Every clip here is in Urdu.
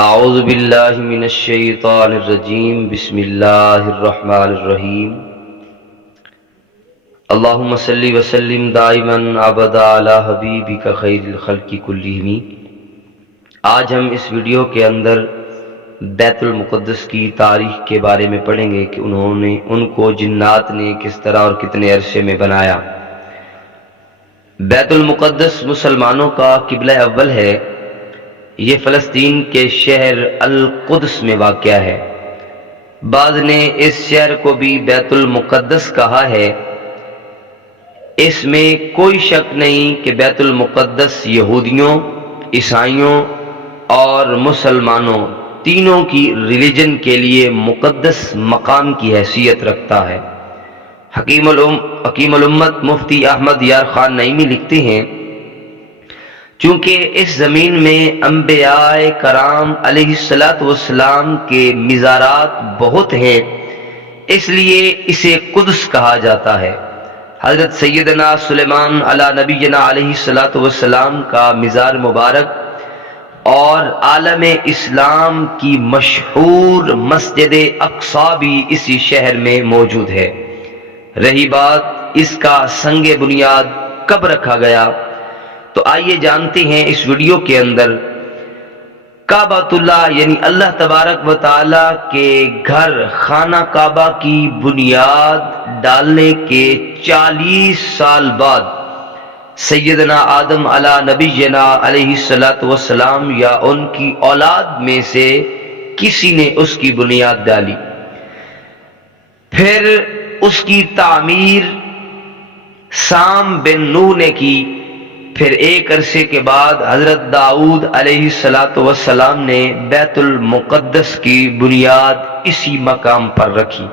اعوذ باللہ من الشیطان الرجیم بسم اللہ الرحمن الرحیم اللہم صلی وسلم دائما ابدا علی حبیبک خیر الخلق کلہم۔ آج ہم اس ویڈیو کے اندر بیت المقدس کی تاریخ کے بارے میں پڑھیں گے کہ ان کو جنات نے کس طرح اور کتنے عرصے میں بنایا۔ بیت المقدس مسلمانوں کا قبلہ اول ہے۔ یہ فلسطین کے شہر القدس میں واقع ہے۔ بعض نے اس شہر کو بھی بیت المقدس کہا ہے۔ اس میں کوئی شک نہیں کہ بیت المقدس یہودیوں، عیسائیوں اور مسلمانوں تینوں کی ریلیجن کے لیے مقدس مقام کی حیثیت رکھتا ہے۔ حکیم الامت مفتی احمد یار خان نعیمی لکھتے ہیں، چونکہ اس زمین میں انبیاء کرام علیہ السلام کے مزارات بہت ہیں، اس لیے اسے قدس کہا جاتا ہے۔ حضرت سیدنا سلیمان علی نبینا علیہ السلام کا مزار مبارک اور عالم اسلام کی مشہور مسجد اقصی بھی اسی شہر میں موجود ہے۔ رہی بات اس کا سنگ بنیاد کب رکھا گیا، تو آئیے جانتے ہیں اس ویڈیو کے اندر۔ کعبۃ اللہ یعنی اللہ تبارک و تعالی کے گھر خانہ کعبہ کی بنیاد ڈالنے کے 40 سال بعد سیدنا آدم علی نبینا علیہ السلام یا ان کی اولاد میں سے کسی نے اس کی بنیاد ڈالی۔ پھر اس کی تعمیر سام بن نوح نے کی۔ پھر ایک عرصے کے بعد حضرت داؤد علیہ السلام نے بیت المقدس کی بنیاد اسی مقام پر رکھی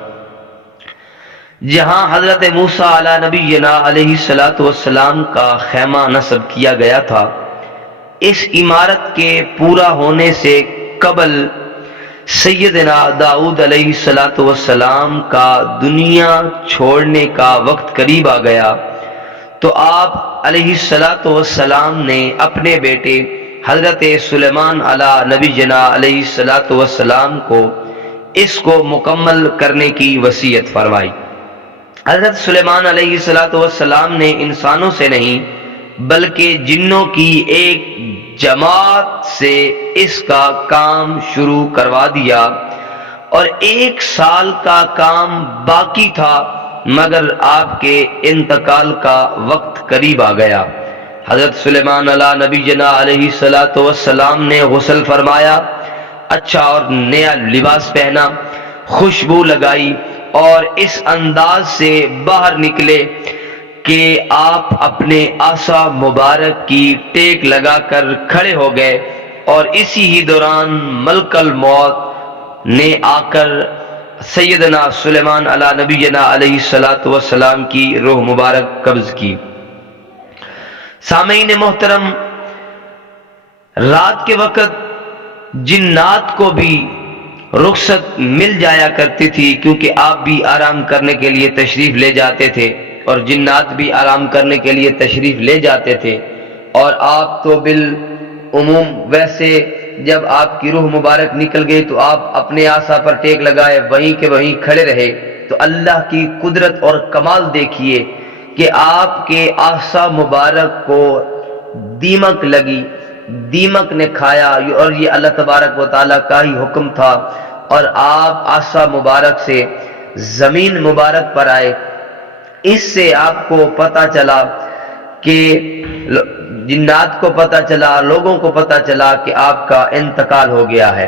جہاں حضرت موسیٰ علی نبینا علیہ السلام کا خیمہ نصب کیا گیا تھا۔ اس عمارت کے پورا ہونے سے قبل سیدنا داؤد علیہ السلام کا دنیا چھوڑنے کا وقت قریب آ گیا، تو آپ علیہ السلام نے اپنے بیٹے حضرت سلیمان علی نبینا علیہ السلام کو اس کو مکمل کرنے کی وصیت فرمائی۔ حضرت سلیمان علیہ السلام نے انسانوں سے نہیں بلکہ جنوں کی ایک جماعت سے اس کا کام شروع کروا دیا، اور 1 سال کا کام باقی تھا، مگر آپ کے انتقال کا وقت قریب آ گیا۔ حضرت سلیمان علی نبینا علیہ السلام نے غسل فرمایا، اچھا اور نیا لباس پہنا، خوشبو لگائی اور اس انداز سے باہر نکلے کہ آپ اپنے عصا مبارک کی ٹیک لگا کر کھڑے ہو گئے، اور اسی ہی دوران ملک الموت نے آ کر سیدنا سلیمان علی نبینا علیہ السلام کی روح مبارک قبض کی۔ سامعین محترم، رات کے وقت جنات کو بھی رخصت مل جایا کرتی تھی، کیونکہ آپ بھی آرام کرنے کے لیے تشریف لے جاتے تھے اور جنات بھی آرام کرنے کے لیے تشریف لے جاتے تھے، اور آپ تو بالعموم ویسے جب آپ کی روح مبارک نکل گئی تو آپ اپنے عصا پر ٹیک لگائے وہیں کے وہیں کھڑے رہے۔ تو اللہ کی قدرت اور کمال دیکھیے کہ آپ کے عصا مبارک کو دیمک لگی، دیمک نے کھایا، اور یہ اللہ تبارک و تعالیٰ کا ہی حکم تھا، اور آپ عصا مبارک سے زمین مبارک پر آئے۔ اس سے آپ کو پتہ چلا کہ جنات کو پتہ چلا، لوگوں کو پتہ چلا کہ آپ کا انتقال ہو گیا ہے۔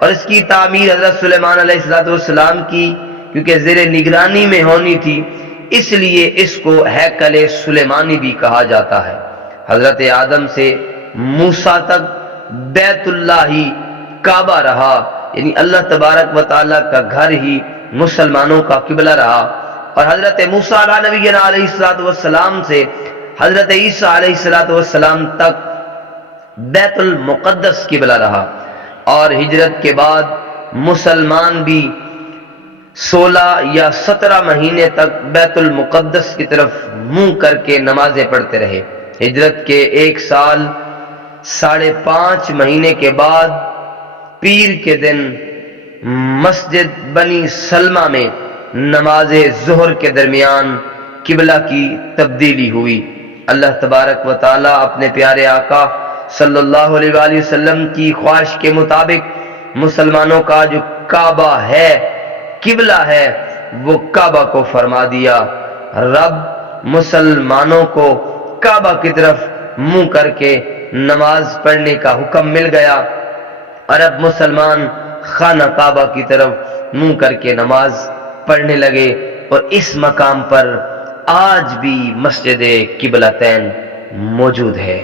اور اس کی تعمیر حضرت سلیمان علیہ السلام کی، کیونکہ زیر نگرانی میں ہونی تھی، اس لیے اس کو ہیکل سلیمانی بھی کہا جاتا ہے۔ حضرت آدم سے موسیٰ تک بیت اللہ ہی کعبہ رہا، یعنی اللہ تبارک و تعالیٰ کا گھر ہی مسلمانوں کا قبلہ رہا، اور حضرت موسیٰ علیہ نبینا علیہ السلام سے حضرت عیسیٰ علیہ السلام تک بیت المقدس قبلہ رہا۔ اور ہجرت کے بعد مسلمان بھی 16 یا 17 مہینے تک بیت المقدس کی طرف منہ کر کے نمازیں پڑھتے رہے۔ ہجرت کے 1 سال 5.5 مہینے کے بعد پیر کے دن مسجد بنی سلمہ میں نماز ظہر کے درمیان قبلہ کی تبدیلی ہوئی۔ اللہ تبارک و تعالی اپنے پیارے آقا صلی اللہ علیہ وآلہ وسلم کی خواہش کے مطابق مسلمانوں کا جو کعبہ ہے، قبلہ ہے، وہ کعبہ کو فرما دیا۔ رب مسلمانوں کو کعبہ کی طرف منہ کر کے نماز پڑھنے کا حکم مل گیا، اور اب مسلمان خانہ کعبہ کی طرف منہ کر کے نماز پڑھنے لگے، اور اس مقام پر آج بھی مسجد قبلتین موجود ہے۔